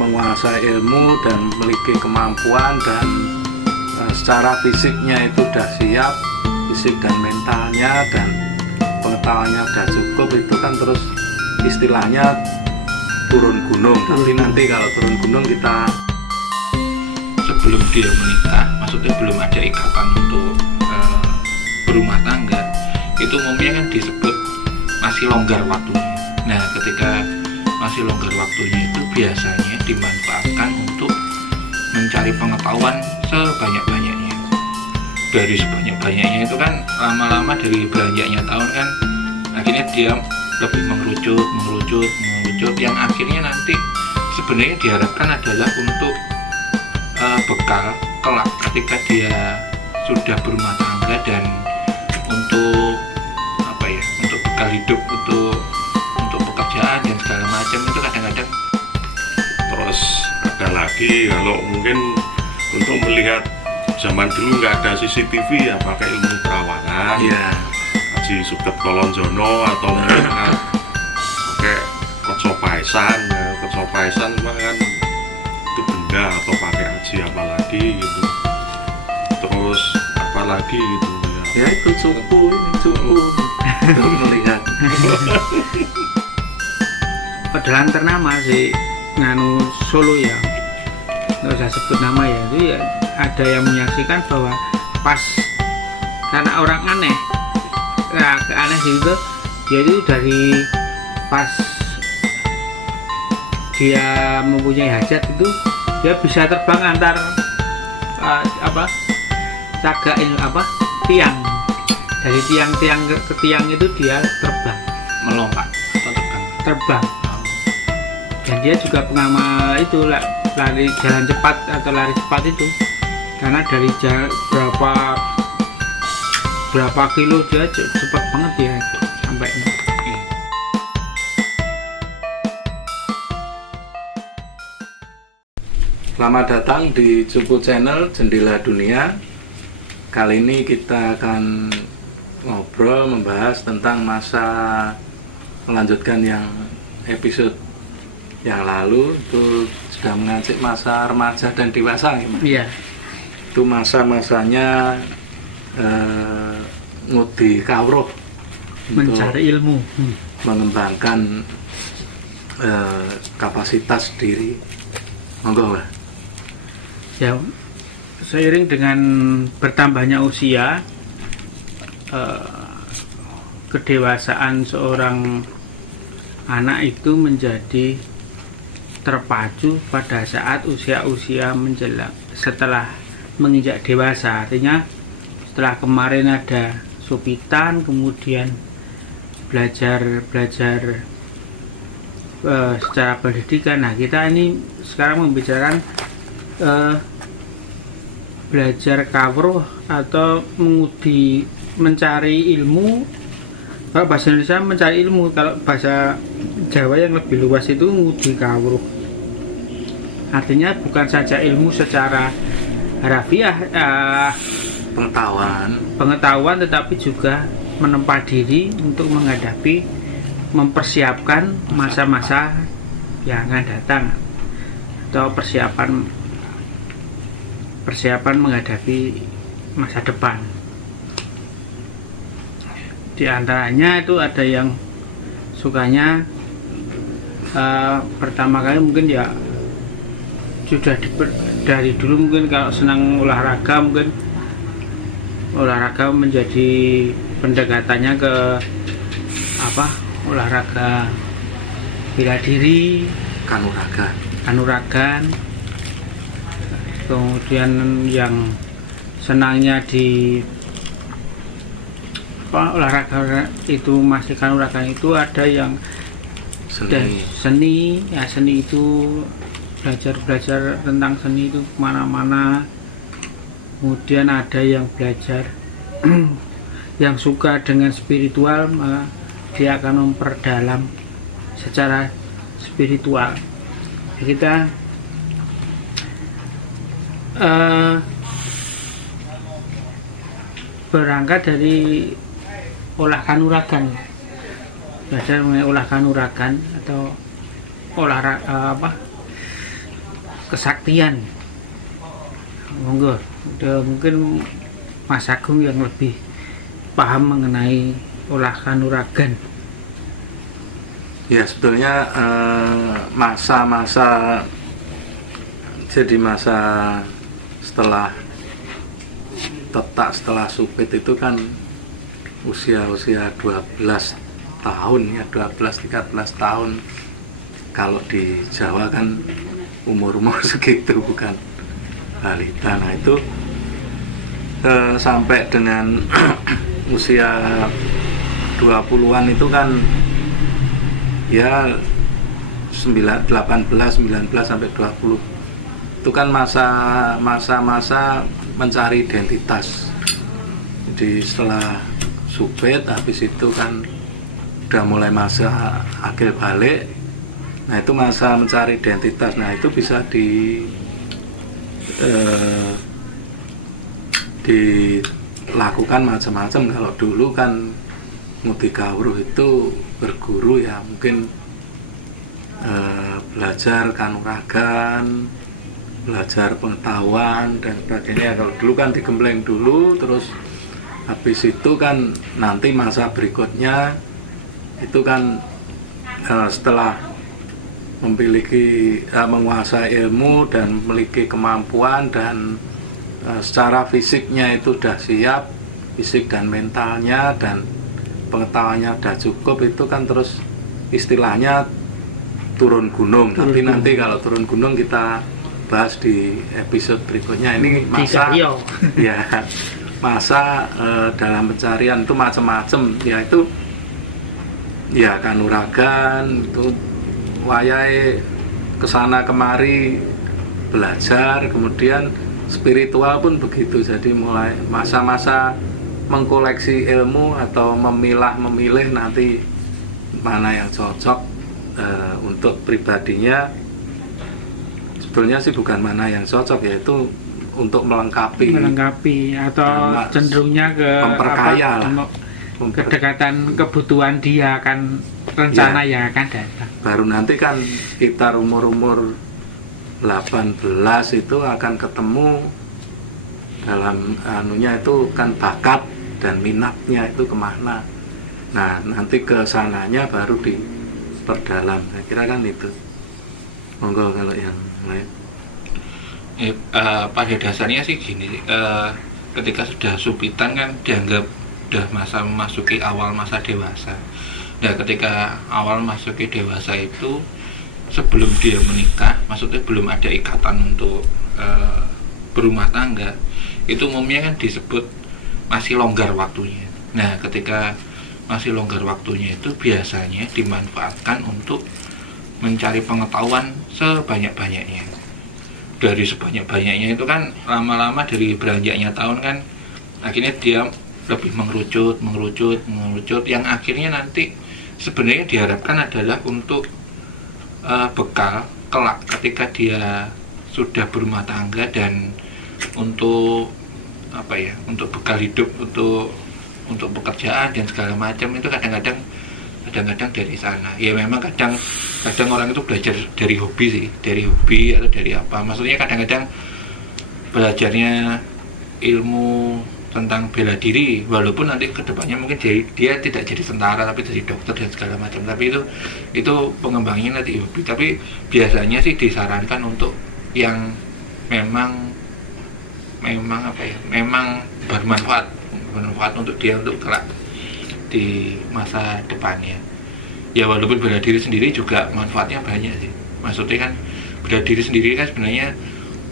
menguasai ilmu dan memiliki kemampuan dan secara fisiknya itu sudah siap, fisik dan mentalnya dan pengetahuannya sudah cukup, itu kan terus istilahnya turun gunung. Tapi nanti kalau turun gunung kita sebelum dia menikah, maksudnya belum ada ikatan untuk berumah tangga, itu umumnya kan disebut masih longgar waktunya. Nah, ketika masih longgar waktunya itu biasanya dimanfaatkan untuk mencari pengetahuan sebanyak-banyaknya. Dari sebanyak-banyaknya itu kan lama-lama dari beranjaknya tahun kan akhirnya dia lebih mengerucut yang akhirnya nanti sebenarnya diharapkan adalah untuk bekal kelak ketika dia sudah berumah tangga dan untuk apa ya, untuk bekal hidup, untuk pekerjaan dan segala macam itu kadang-kadang. Terus ada lagi kalau mungkin untuk melihat zaman dulu nggak ada CCTV ya pakai ilmu terawangan ya Haji Suket Kolonjono atau mungkin pakai kocopaisan kan itu benda atau pakai haji apalagi gitu, terus apalagi gitu ya itu cupu melihat Pedalang ternama sih nganu Solo ya, nggak usah sebut nama ya, itu ya ada yang menyaksikan bahwa pas karena orang aneh, ya aneh gitu, dia itu dari pas dia mempunyai hajat itu dia bisa terbang antar tiang, dari tiang ke tiang itu dia terbang, Melompat atau terbang. Dan dia juga pengamal itu lari jalan cepat atau lari cepat itu, karena dari berapa kilo dia cepat banget ya sampai. Selamat datang di Cupu Channel Jendela Dunia. Kali ini kita akan ngobrol membahas tentang masa, melanjutkan yang episode yang lalu itu sudah mengajak masa remaja dan dewasa gimana? Iya. Itu masa-masanya ngudi kawruh, Mencari ilmu, mengembangkan kapasitas diri. Monggo, Mbak. ya seiring dengan bertambahnya usia, kedewasaan seorang anak itu menjadi terpacu pada saat usia-usia menjelang setelah menginjak dewasa. Artinya setelah kemarin ada supitan, kemudian belajar secara pendidikan. Nah, kita ini sekarang membicarakan belajar kawruh atau mencari ilmu. Kalau bahasa Indonesia mencari ilmu, kalau bahasa Jawa yang lebih luas itu ngudi kawruh. Artinya bukan saja ilmu secara harafiah, pengetahuan, tetapi juga menempa diri untuk menghadapi, mempersiapkan masa-masa yang akan datang, atau persiapan menghadapi masa depan. Di antaranya itu ada yang sukanya pertama kali mungkin ya sudah dari dulu mungkin kalau senang olahraga, mungkin olahraga menjadi pendekatannya ke olahraga bela diri, kanuragan. Kemudian yang senangnya di olahraga itu masih kanuragan itu ada yang seni itu belajar tentang seni itu kemana-mana. Kemudian ada yang belajar yang suka dengan spiritual, maka dia akan memperdalam secara spiritual. Kita berangkat dari olah kanuragan, belajar mengenai olah kanuragan atau kesaktian. Monggo, mungkin Mas Agung yang lebih paham mengenai olah kanuragan. Ya, sebetulnya masa-masa setelah tetak, setelah supit itu kan usia 12 tahun ya, 12-13 tahun. Kalau di Jawa kan umur-umur segitu, bukan balita. Nah itu sampai dengan usia 20-an itu kan ya 18, 19 sampai 20 itu kan masa-masa mencari identitas. Jadi setelah supit, habis itu kan udah mulai masa akil balik. Nah itu masa mencari identitas. Nah itu bisa dilakukan macam-macam. Kalau dulu kan Muti Kawruh itu berguru ya, mungkin belajar kanuragan, belajar pengetahuan dan sebagainya. Kalau dulu kan digembleng dulu, terus habis itu kan nanti masa berikutnya itu kan setelah menguasai ilmu dan memiliki kemampuan dan secara fisiknya itu sudah siap, fisik dan mentalnya dan pengetahuannya sudah cukup, itu kan terus istilahnya turun gunung. Tapi nanti kalau turun gunung kita bahas di episode berikutnya. Ini masa ya, masa dalam pencarian itu macam-macam, yaitu ya kanuragan itu wayai kesana kemari belajar, kemudian spiritual pun begitu. Jadi mulai masa-masa mengkoleksi ilmu atau memilih nanti mana yang cocok untuk pribadinya. Sebetulnya sih bukan mana yang cocok, yaitu untuk melengkapi atau cenderungnya ke memperkaya kedekatan kebutuhan dia kan rencana ya, yang akan datang. Baru nanti kan sekitar umur 18 itu akan ketemu dalam anunya itu kan bakat dan minatnya itu kemana. Nah nanti ke sananya baru diperdalam. Saya kira kan itu. Monggo kalau yang lain. Pada dasarnya sih gini, ketika sudah supitan kan dianggap sudah memasuki awal masa dewasa. Nah ketika awal masuki dewasa itu sebelum dia menikah, maksudnya belum ada ikatan untuk berumah tangga, itu umumnya kan disebut masih longgar waktunya. Nah ketika masih longgar waktunya itu biasanya dimanfaatkan untuk mencari pengetahuan sebanyak-banyaknya. Dari sebanyak-banyaknya itu kan lama-lama dari beranjaknya tahun kan akhirnya dia lebih mengerucut yang akhirnya nanti sebenarnya diharapkan adalah untuk bekal kelak ketika dia sudah berumah tangga dan untuk apa ya, untuk bekal hidup, untuk pekerjaan dan segala macam. Itu kadang-kadang dari sana ya. Memang kadang orang itu belajar dari hobi atau dari apa, maksudnya kadang-kadang belajarnya ilmu tentang bela diri, walaupun nanti kedepannya mungkin dia tidak jadi tentara tapi jadi dokter dan segala macam, tapi itu pengembangnya nanti hobi. Tapi biasanya sih disarankan untuk yang memang apa ya, memang bermanfaat untuk dia untuk kelak di masa depannya. Ya walaupun bela diri sendiri juga manfaatnya banyak sih. Maksudnya kan bela diri sendiri kan sebenarnya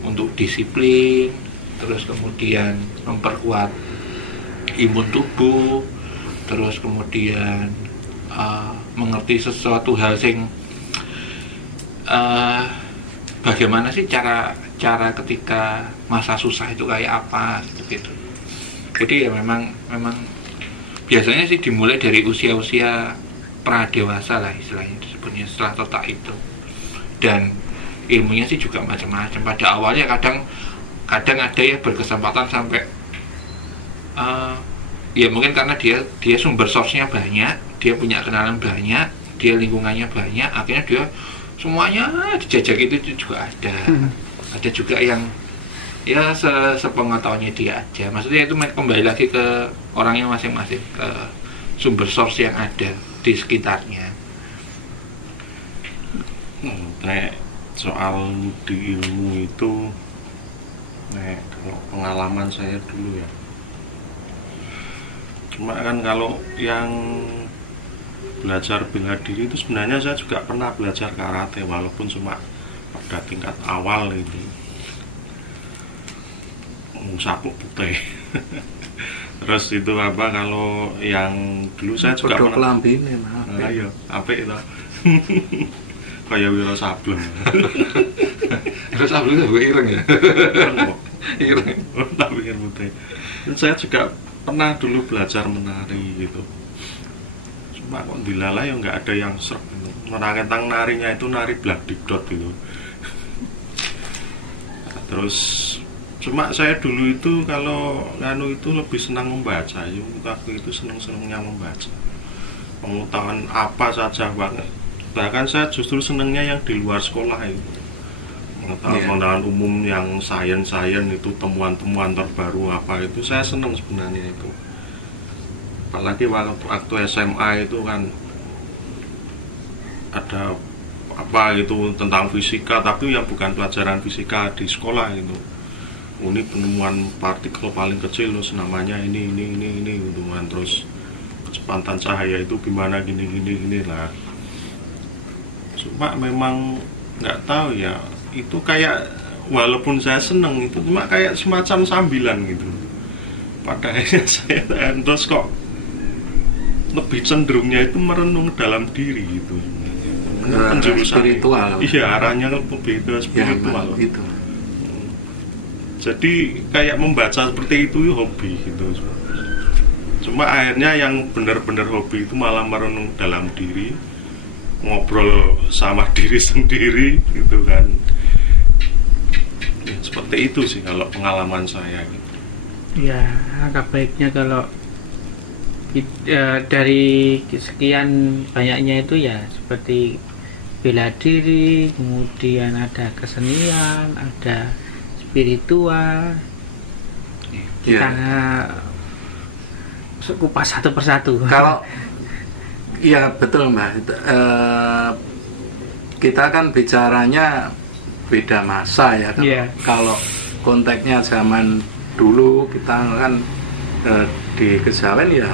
untuk disiplin, terus kemudian memperkuat imun tubuh, terus kemudian mengerti sesuatu hal sing bagaimana sih cara ketika masa susah itu kayak apa gitu. Jadi ya memang biasanya sih dimulai dari usia pradewasa lah istilahnya disebutnya, setelah tetak itu. Dan ilmunya sih juga macam-macam. Pada awalnya kadang ada ya berkesempatan sampai ya mungkin karena dia sumber source-nya banyak, dia punya kenalan banyak, dia lingkungannya banyak, akhirnya dia semuanya dijajak itu juga ada. ada juga yang ya sepengetahuannya dia aja. Maksudnya itu kembali lagi ke orangnya masing-masing, ke sumber source yang ada di sekitarnya. Nek soal di ilmu itu, nek kalau pengalaman saya dulu ya, cuma kan kalau yang belajar bela diri itu sebenarnya saya juga pernah belajar karate, walaupun cuma pada tingkat awal itu sapu putih. Terus itu apa, kalau yang dulu saya juga pernah ayo apik itu kayak Wiro Sableng. Wiro Sableng itu ireng ya. Ireng. Tapi kan putih. Saya juga pernah dulu belajar menari gitu. Cuma kok dilalai ya nggak ada yang serp gitu. Tentang narinya itu nari black dot gitu. Terus cuma saya dulu itu kalau nganu itu lebih senang membaca. Ya, aku itu senang-senangnya membaca. Pengetahuan apa saja banget. Bahkan saya justru senangnya yang di luar sekolah itu. Pengetahuan umum yang sains itu, temuan-temuan terbaru apa itu saya senang sebenarnya itu. Apalagi waktu SMA itu kan ada apa itu tentang fisika, tapi yang bukan pelajaran fisika di sekolah itu. Ini penemuan partikel paling kecil, terus namanya ini gitu kan. Terus kecepatan cahaya itu gimana gini lah. Cuma memang nggak tahu ya, itu kayak walaupun saya seneng itu cuma kayak semacam sambilan gitu. Pada akhirnya saya terus kok lebih cenderungnya itu merenung dalam diri gitu. Penjurusan spiritual. Iya, arahnya lebih ke spiritual. Ya, gitu. Jadi kayak membaca seperti itu hobi gitu. Cuma akhirnya yang benar-benar hobi itu malah merenung dalam diri, ngobrol sama diri sendiri gitu kan. Ya, seperti itu sih kalau pengalaman saya gitu. Ya, agak baiknya kalau dari sekian banyaknya itu ya seperti bela diri, kemudian ada kesenian, ada spiritual. Kita kupas satu persatu. Kalau iya betul Mbak, kita kan bicaranya beda masa ya. Kalau konteksnya zaman dulu kita kan di kejawen ya,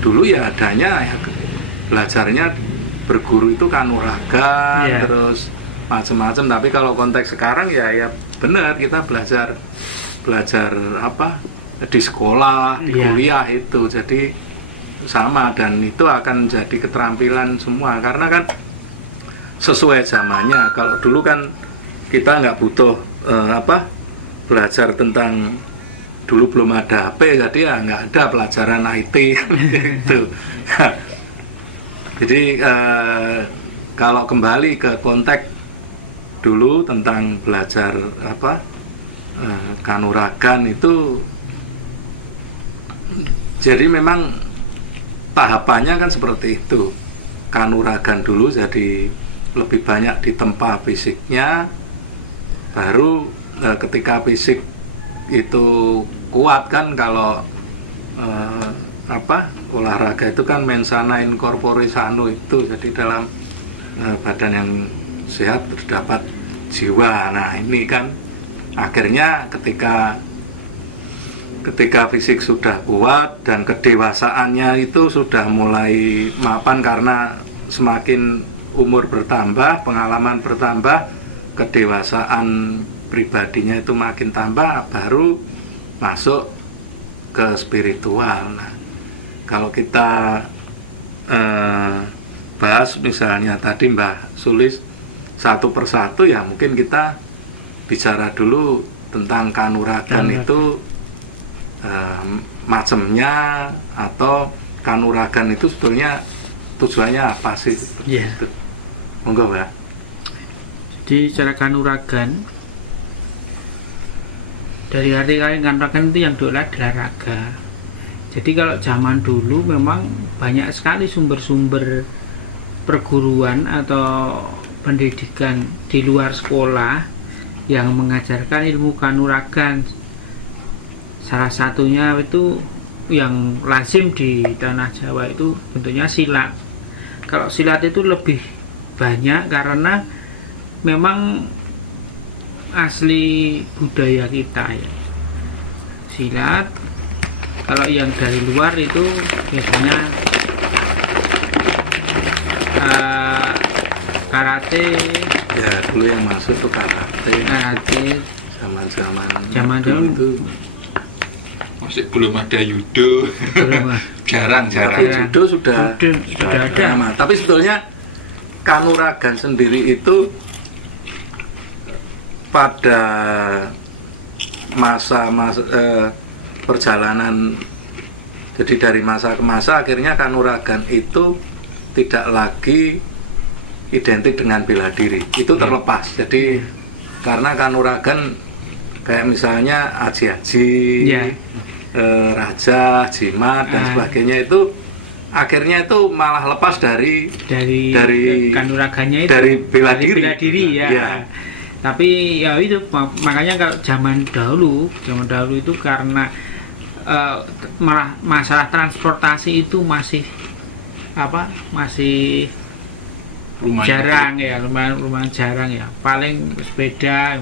dulu ya adanya ya belajarnya berguru itu kanuragan, terus macam-macam. Tapi kalau konteks sekarang ya benar, kita belajar apa di sekolah, di kuliah itu jadi sama, dan itu akan jadi keterampilan semua karena kan sesuai zamannya. Kalau dulu kan kita nggak butuh belajar tentang, dulu belum ada HP, jadi ya nggak ada pelajaran IT gitu. Jadi kalau kembali ke konteks dulu tentang belajar kanuragan itu, jadi memang tahapannya kan seperti itu. Kanuragan dulu jadi lebih banyak ditempa fisiknya, baru ketika fisik itu kuat kan, kalau olahraga itu kan mensana in corpore sano itu, jadi dalam badan yang sehat terdapat jiwa. Nah ini kan akhirnya ketika fisik sudah kuat dan kedewasaannya itu sudah mulai mapan, karena semakin umur bertambah, pengalaman bertambah, kedewasaan pribadinya itu makin tambah, baru masuk ke spiritual. Nah, kalau kita bahas misalnya tadi Mbah Sulis satu persatu, ya mungkin kita bicara dulu tentang kanuragan itu macamnya, atau kanuragan itu sebetulnya tujuannya apa sih? Gitu. Monggo Mbak. Jadi cara kanuragan, dari arti kanuragan itu yang diolah adalah raga. Jadi kalau zaman dulu memang banyak sekali sumber-sumber perguruan atau pendidikan di luar sekolah yang mengajarkan ilmu kanuragan. Salah satunya itu yang lazim di tanah Jawa itu bentuknya silat. Kalau silat itu lebih banyak karena memang asli budaya kita ya. Silat. Kalau yang dari luar itu biasanya karate. Ya dulu yang masuk tuh karate. Zaman dulu itu masih belum ada judo. jarang. Judo sudah ada. Lama. Tapi sebetulnya kanuragan sendiri itu pada masa perjalanan, jadi dari masa ke masa akhirnya kanuragan itu tidak lagi identik dengan bela diri, itu terlepas. Jadi karena kanuragan kayak misalnya aji-aji, raja, jimat dan sebagainya itu akhirnya itu malah lepas dari kanuragannya itu, dari bela diri ya. Tapi ya itu makanya kalau zaman dahulu itu karena masalah transportasi itu masih jarang ya, lumayan jarang ya, paling sepeda.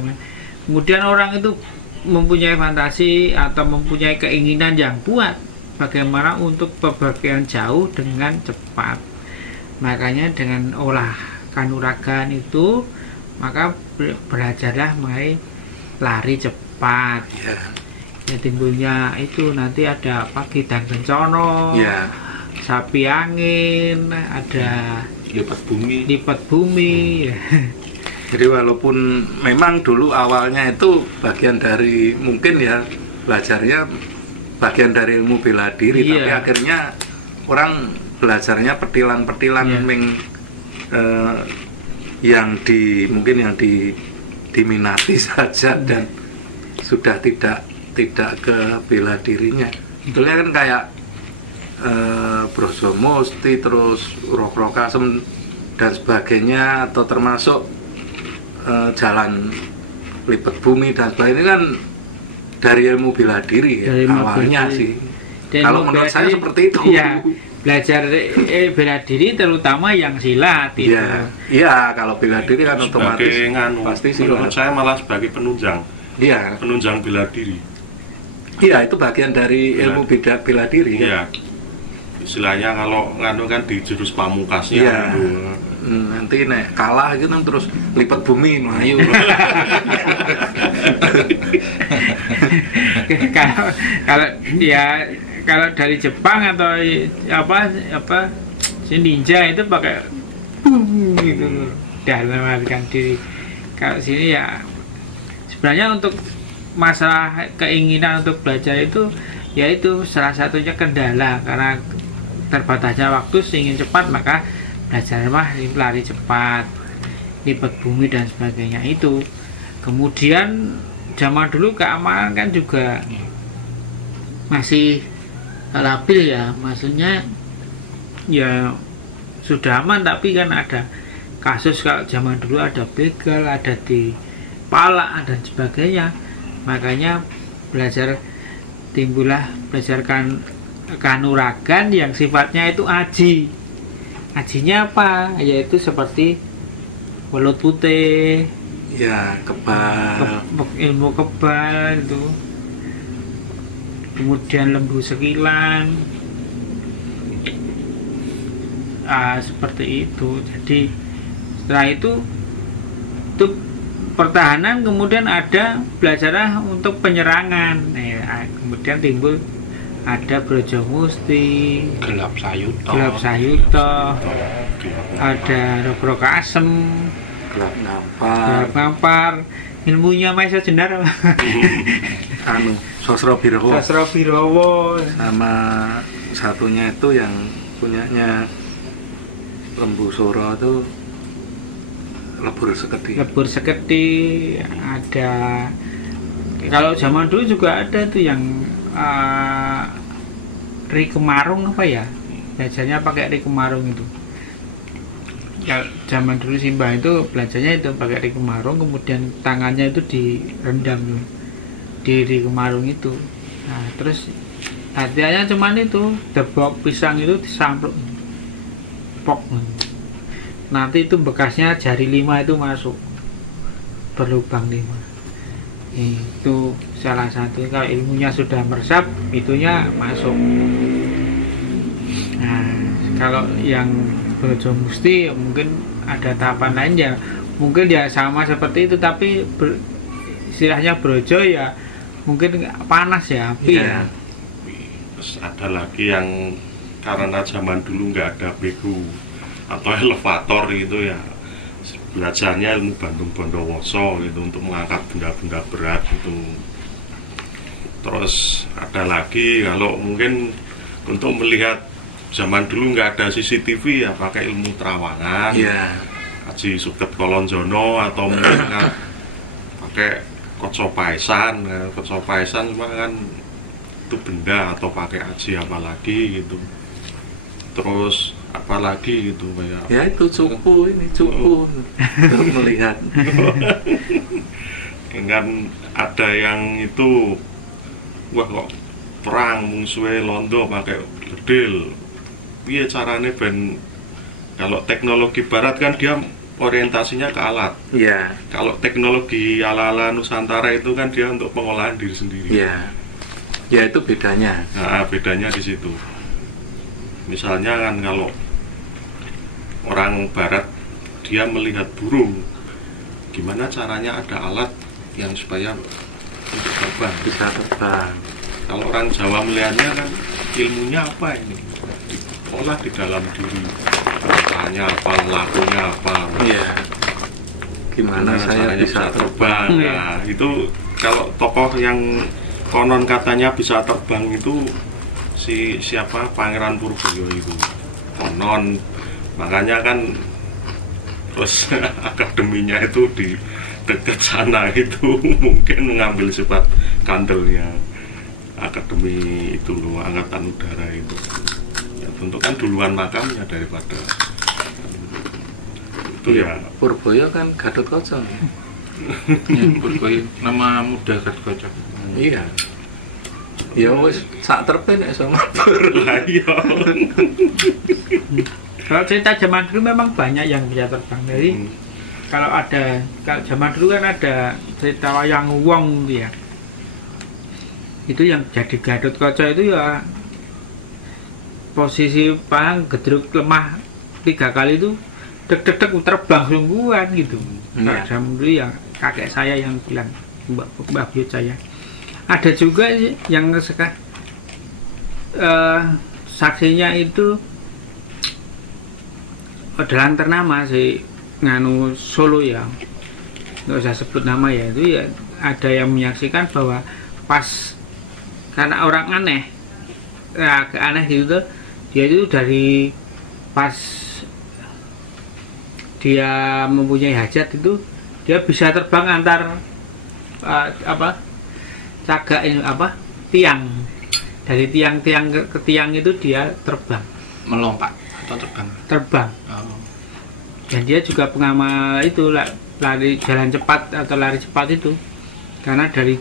Kemudian orang itu mempunyai fantasi atau mempunyai keinginan yang kuat bagaimana untuk bepergian jauh dengan cepat. Makanya dengan olah kanuragan itu maka belajarlah mengenai lari cepat. Ya timbulnya itu nanti ada Gitan Kencono, sapi angin, ada lipat bumi. Ya. Jadi walaupun memang dulu awalnya itu bagian dari mungkin ya belajarnya bagian dari ilmu bela diri, tapi akhirnya orang belajarnya petilan-petilan yang diminati saja dan sudah tidak ke bela dirinya. Sebetulnya kan kayak Broso Musti, terus Rokro Kasem dan sebagainya, atau termasuk jalan lipat bumi dan sebagainya kan dari ilmu bela diri ya, awalnya sih. Kalau menurut saya seperti itu. Ya, belajar bela diri terutama yang silat itu. Iya, kalau bela diri kan otomatis pasti silat. Menurut saya malah sebagai penunjang. Iya. Penunjang bela diri. Iya, itu bagian dari ilmu bela diri. Iya. Istilahnya kalau nganu kan di jurus pamungkasnya nanti nek kalah gitu terus lipat bumi melayu. kalau dari Jepang atau apa si ninja itu pakai gitu dalam melarikan diri. Kalau sini ya sebenarnya untuk masalah keinginan untuk belajar itu yaitu salah satunya kendala karena terbatasnya waktu, ingin cepat maka belajar lari cepat, lipat bumi dan sebagainya itu. Kemudian zaman dulu keamanan kan juga masih labil ya, maksudnya ya sudah aman tapi kan ada kasus kalau zaman dulu ada begal, ada dipalak dan sebagainya. Makanya timbullah belajarkan kanuragan yang sifatnya itu aji. Ajinya apa? Yaitu seperti welut putih, ya kebal, ilmu kebal itu, kemudian lembu sekilan, seperti itu. Jadi setelah itu untuk pertahanan, kemudian ada belajar untuk penyerangan. Kemudian timbul ada Brojo Musti, Gelap Sayuto, ada Rokro Kasem, Gelap Nampar, ilmunya Maisa Jenar, Sosro Birowo, sama satunya itu yang punyanya Lembu Suro itu Lebur Seketi. Ada kalau zaman dulu juga ada tuh yang Ri Kemarung apa ya, belajarnya pakai Ri Kemarung itu. Kalau zaman dulu Simbah itu belajarnya itu pakai Ri Kemarung, kemudian tangannya itu direndam tuh di Ri Kemarung itu. Nah terus latihannya cuman itu debok pisang itu disampluk pok, nanti itu bekasnya jari 5 itu masuk berlubang 5. Itu salah satu, kalau ilmunya sudah meresap itunya masuk. Nah kalau yang Brojo Musti mungkin ada tahapan lain ya, mungkin ya sama seperti itu, tapi istilahnya Brojo ya mungkin panas ya, api ya. Terus ada lagi yang karena zaman dulu nggak ada begu atau elevator gitu ya, belajarnya ilmu Bandung Bondowoso gitu untuk mengangkat benda-benda berat gitu. Terus ada lagi kalau mungkin untuk melihat zaman dulu nggak ada CCTV ya pakai ilmu terawangan, Haji Suket Kolonjono, atau mungkin kan pakai kocopaisan. Kocopaisan cuma kan itu benda, atau pakai aji apalagi gitu. Terus apalagi gitu kayak ya itu cupu, ini cupu untuk melihat. Kan ada yang itu wah kok perang musuhnya londo pakai bedil, piye carane ben, kalau teknologi barat kan dia orientasinya ke alat. Kalau teknologi ala-ala Nusantara itu kan dia untuk pengolahan diri sendiri. Ya itu bedanya. Nah, bedanya di situ. Misalnya kan kalau orang barat dia melihat burung, gimana caranya ada alat yang supaya untuk terbang, bisa terbang. Kalau orang Jawa melihatnya kan ilmunya apa ini, diolah di dalam diri, rasanya apa, lakunya apa. Gimana saya bisa terbang. Nah itu kalau tokoh yang konon katanya bisa terbang itu siapa, Pangeran Purboyo itu konon, makanya kan terus akademinya itu di dekat sana itu mungkin mengambil sifat kandelnya akademi itu loh, angkatan udara itu ya, tentu kan duluan makamnya daripada itu ya. Purboyo kan Gatotkaca. Purboyo nama muda Gatotkaca. Ya wis sak terpen nek sama lah iya. Kalau cerita zaman dulu memang banyak yang bisa terbang. Jadi kalau zaman dulu kan ada cerita wayang wong gitu ya. Itu yang jadi Gatotkaca itu ya posisi pang gedruk lemah 3 kali itu deg-deg terbang sungguhan gitu. Zaman dulu ya kakek saya yang bilang, Mbak Buyut saya. Ada juga yang saksinya itu adalah ternama si nganu Solo ya, nggak usah sebut nama ya, itu ya ada yang menyaksikan bahwa pas karena orang aneh, agak aneh gitu tuh, dia itu dari pas dia mempunyai hajat itu dia bisa terbang antar cagak ini tiang, dari tiang-tiang ke tiang itu dia terbang, melompat atau terbang. Dan dia juga pengamal itu lari jalan cepat atau lari cepat itu, karena dari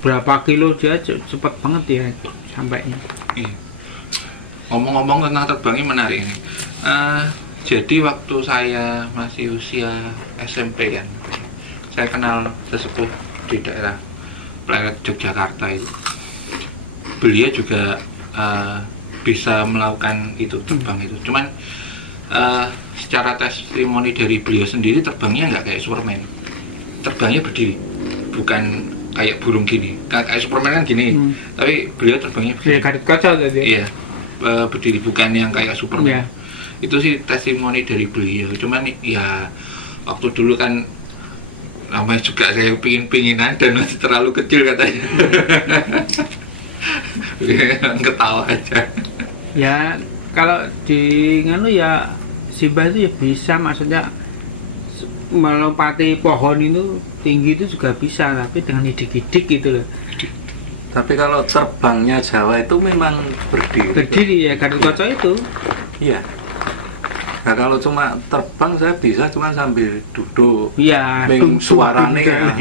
berapa kilo dia cepat banget ya sampainya. Ngomong-ngomong tentang terbangnya menarik ini. Jadi waktu saya masih usia SMP kan, saya kenal sesepuh di daerah Pleret Yogyakarta itu. Beliau juga bisa melakukan itu, terbang itu. Cuman secara testimoni dari beliau sendiri terbangnya nggak kayak Superman. Terbangnya berdiri, bukan kayak burung gini. Kayak Superman kan gini, tapi beliau terbangnya berdiri. Gatotkaca tadi. Iya, berdiri, bukan yang kayak Superman. Itu sih testimoni dari beliau. Cuman ya waktu dulu kan namanya juga saya pingin-pinginan dan masih terlalu kecil katanya. Ketawa aja. Ya kalau di nganu ya Simbah itu ya bisa, maksudnya melompati pohon itu tinggi itu juga bisa, tapi dengan idik-idik gitu loh. Tapi kalau terbangnya Jawa itu memang berdiri. Berdiri ya, Gatotkaca itu. Iya. Nah kalau cuma terbang saya bisa cuma sambil duduk. Iya, Ming suarane ya.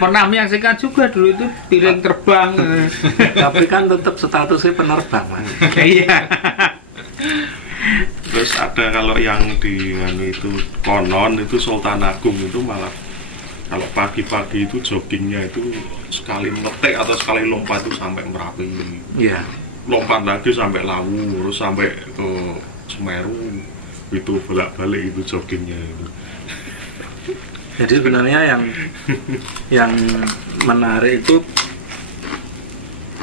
Pernah menyaksikan juga dulu itu piring terbang. Tapi kan tetap statusnya penerbang, Mas. Iya. Terus ada kalau yang di itu konon itu Sultan Agung itu malah kalau pagi-pagi itu joggingnya itu sekali ngetek atau sekali lompat itu sampai Merapi. Iya. Lompat lagi sampai Lawu, terus sampai ke Semeru, itu bolak-balik itu joggingnya itu. Jadi sebenarnya yang menarik itu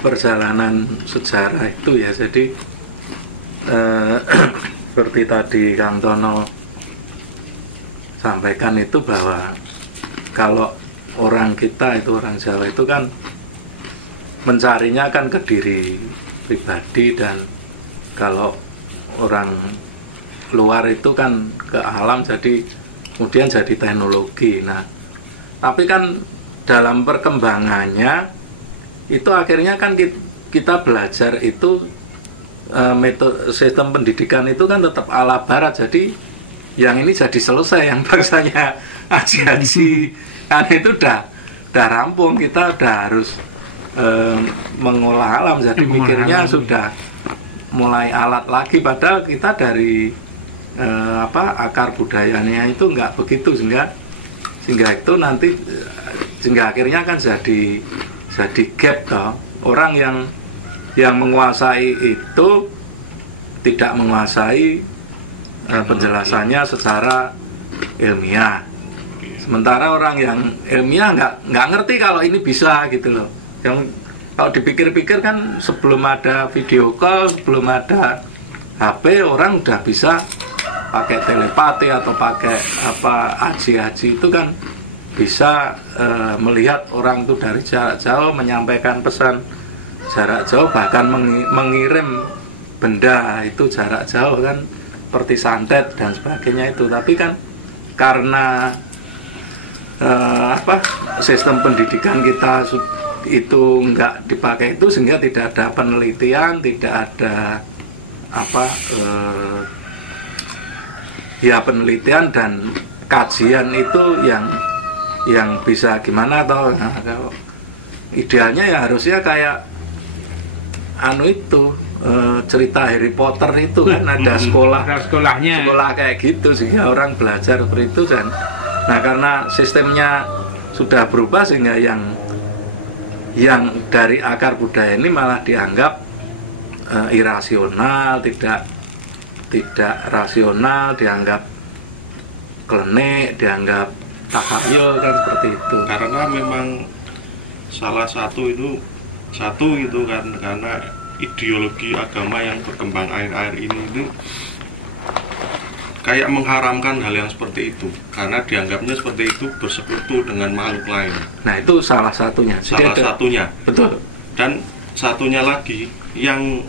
perjalanan sejarah itu ya. Jadi seperti tadi Kang Tono sampaikan itu bahwa kalau orang kita itu orang Jawa itu kan mencarinya kan ke diri pribadi, dan kalau orang luar itu kan ke alam, jadi kemudian jadi teknologi. Nah, tapi kan dalam perkembangannya itu akhirnya kan kita belajar itu metode sistem pendidikan itu kan tetap ala barat. Jadi yang ini jadi selesai, yang bangsanya aji-aji kan itu udah rampung, kita udah harus mengolah alam, jadi mikirnya sudah mulai alat lagi, padahal kita dari akar budayanya itu nggak begitu, sehingga itu nanti sehingga akhirnya kan jadi gap toh. Orang yang menguasai itu tidak menguasai penjelasannya secara ilmiah, sementara orang yang ilmiah nggak ngerti kalau ini bisa gitu loh. Yang kalau dipikir-pikir kan sebelum ada video call, sebelum ada HP, orang udah bisa pakai telepati atau pakai aji-aji itu kan bisa melihat orang itu dari jarak jauh, menyampaikan pesan jarak jauh, bahkan mengirim benda itu jarak jauh kan, seperti santet dan sebagainya itu. Tapi kan karena sistem pendidikan kita itu nggak dipakai itu, sehingga tidak ada penelitian, tidak ada penelitian dan kajian itu yang bisa gimana atau kalau idealnya ya harusnya kayak cerita Harry Potter itu kan ada sekolahnya, sekolah kayak gitu, sehingga orang belajar seperti itu. Dan nah karena sistemnya sudah berubah, sehingga yang dari akar budaya ini malah dianggap irasional, tidak rasional, dianggap klenik, dianggap takhayul kan, seperti itu. Karena memang salah satu itu kan, karena ideologi agama yang berkembang akhir-akhir ini kayak mengharamkan hal yang seperti itu, karena dianggapnya seperti itu bersekutu dengan makhluk lain. Nah itu salah satunya. Satunya. Betul. Dan satunya lagi, yang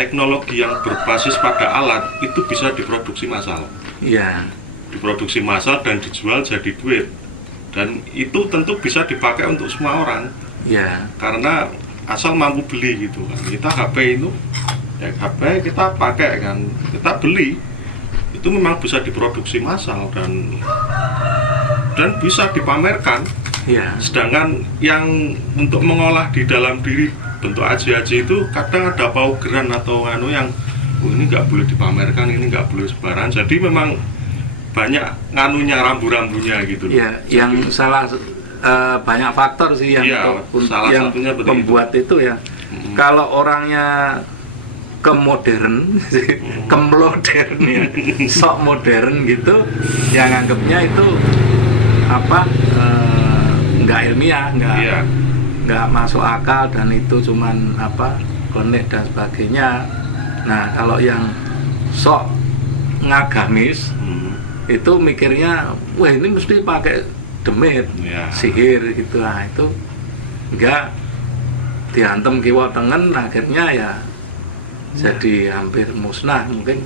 teknologi yang berbasis pada alat itu bisa diproduksi massal. Iya. Diproduksi massal dan dijual jadi duit. Dan itu tentu bisa dipakai untuk semua orang. Iya. Karena asal mampu beli gitu kan. Kita HP itu, ya HP kita pakai kan, kita beli. Itu memang bisa diproduksi massal dan bisa dipamerkan. Iya. Sedangkan yang untuk mengolah di dalam diri bentuk aji-aji itu kadang ada paugeran atau yang ini nggak boleh dipamerkan, ini nggak boleh sebaran. Jadi memang banyak rambu-rambunya gitu. Iya, yang salah banyak faktor sih yang salah yang satunya membuat itu ya. Kalau orangnya kemodern, kemodern ya, sok modern gitu, yang anggapnya itu nggak ilmiah, nggak masuk akal, dan itu cuman konek dan sebagainya. Nah kalau yang sok ngagamis itu mikirnya, wah ini mesti pakai demit, sihir gitu. Nah itu enggak, diantem kiwa tengen, akhirnya ya jadi hampir musnah mungkin.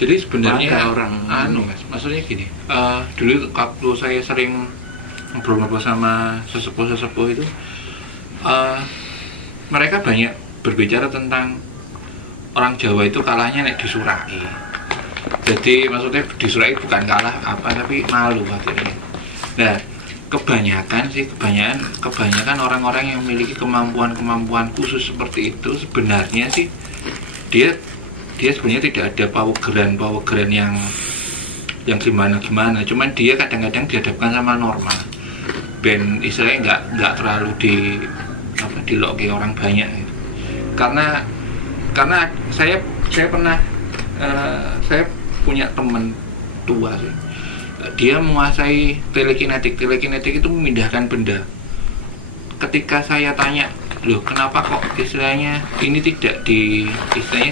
Jadi sebenarnya orang Mas, maksudnya gini, dulu waktu saya sering ngobrol-ngobrol sama sesepuh itu, mereka banyak berbicara tentang orang Jawa itu kalahnya nek disurai. Jadi maksudnya disurai bukan kalah apa, tapi malu katanya. Nah, kebanyakan orang-orang yang memiliki kemampuan khusus seperti itu sebenarnya sih dia sebenarnya tidak ada power-geran yang gimana, cuman dia kadang-kadang dihadapkan sama norma. Ben istilahnya nggak terlalu diloki orang banyak gitu. Karena saya pernah saya punya teman tua sih. Dia menguasai telekinetik itu memindahkan benda. Ketika saya tanya, loh kenapa kok istilahnya ini tidak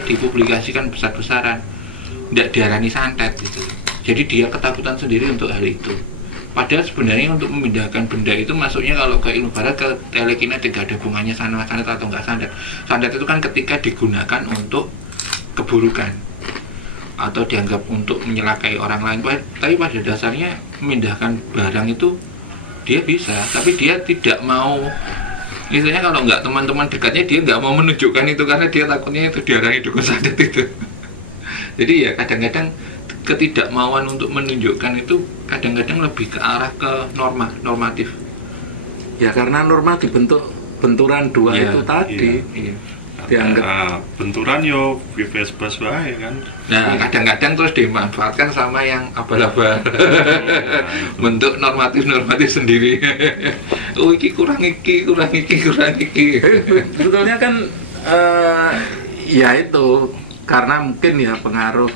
dipublikasikan besar-besaran, tidak diarani santet gitu. Jadi dia ketakutan sendiri untuk hal itu. Padahal sebenarnya untuk memindahkan benda itu masuknya kalau ke ilmu barat ke telekinetik, gak ada hubungannya santet atau enggak santet. Santet itu kan ketika digunakan untuk keburukan atau dianggap untuk menyelakai orang lain, tapi pada dasarnya memindahkan barang itu dia bisa, tapi dia tidak mau. Misalnya kalau nggak teman-teman dekatnya, dia nggak mau menunjukkan itu karena dia takutnya itu diarani dukun santet itu. Jadi ya kadang-kadang ketidakmauan untuk menunjukkan itu kadang-kadang lebih ke arah ke normatif. Ya karena norma dibentuk benturan dua ya, itu tadi. Iya. Dianggap benturan yo vives bas wae kan. Nah, kadang-kadang terus dimanfaatkan sama yang abal-abal. Bentuk normatif sendiri. Oh, iki kurang iki. Sebetulnya kan ya itu karena mungkin ya pengaruh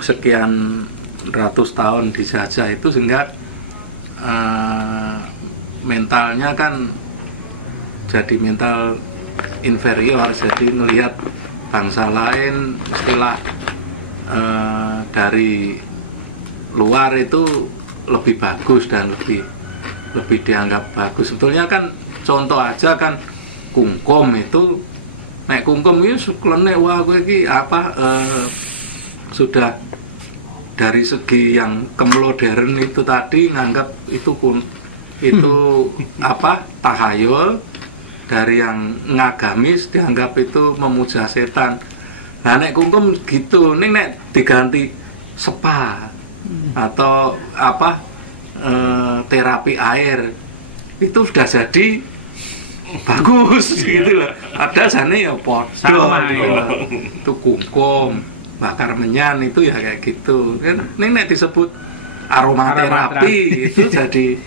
sekian ratus tahun dijajah itu sehingga mentalnya kan jadi mental inferior, jadi melihat bangsa lain istilah dari luar itu lebih bagus dan lebih dianggap bagus. Sebetulnya kan contoh aja kan kungkum itu, nek kungkum itu sekelene wah kowe iki apa sudah dari segi yang kemodern itu tadi nganggap itu apa tahayul. Dari yang ngagamis dianggap itu memuja setan. Nah nek kungkum gitu, nek diganti spa atau apa terapi air itu sudah jadi bagus gitu loh. Ada sana ya podo itu kungkum, bakar menyan itu ya kayak gitu. Nek disebut aromaterapi itu jadi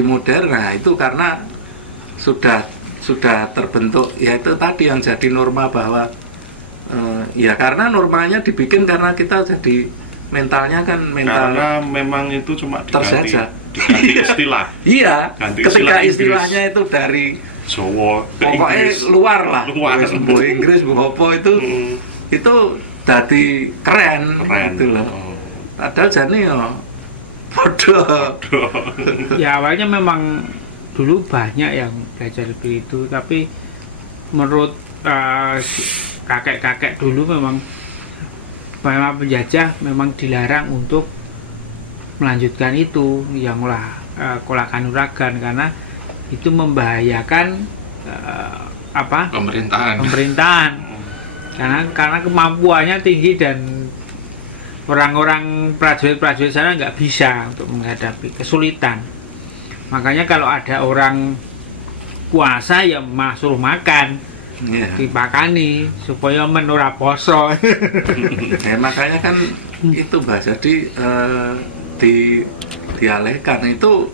modern. Nah itu karena sudah terbentuk, ya itu tadi yang jadi norma bahwa ya karena normanya dibikin karena kita jadi mentalnya kan karena memang itu cuma diganti istilah. Iya, ketika istilahnya itu dari Jawa ke pokoknya Inggris, luar lah, bu Inggris, bu Hopo itu jadi keren gitu loh. Padahal jadi ya bodoh. Ya awalnya memang dulu banyak yang belajar itu, tapi menurut kakek-kakek dulu memang penjajah memang dilarang untuk melanjutkan itu yang kola kanuragan karena itu membahayakan pemerintahan karena kemampuannya tinggi dan orang-orang prajurit sana nggak bisa untuk menghadapi kesulitan. Makanya kalau ada orang puasa ya suruh makan, dipakani supaya menura poso. Makanya kan itu Mbak, jadi dialihkan itu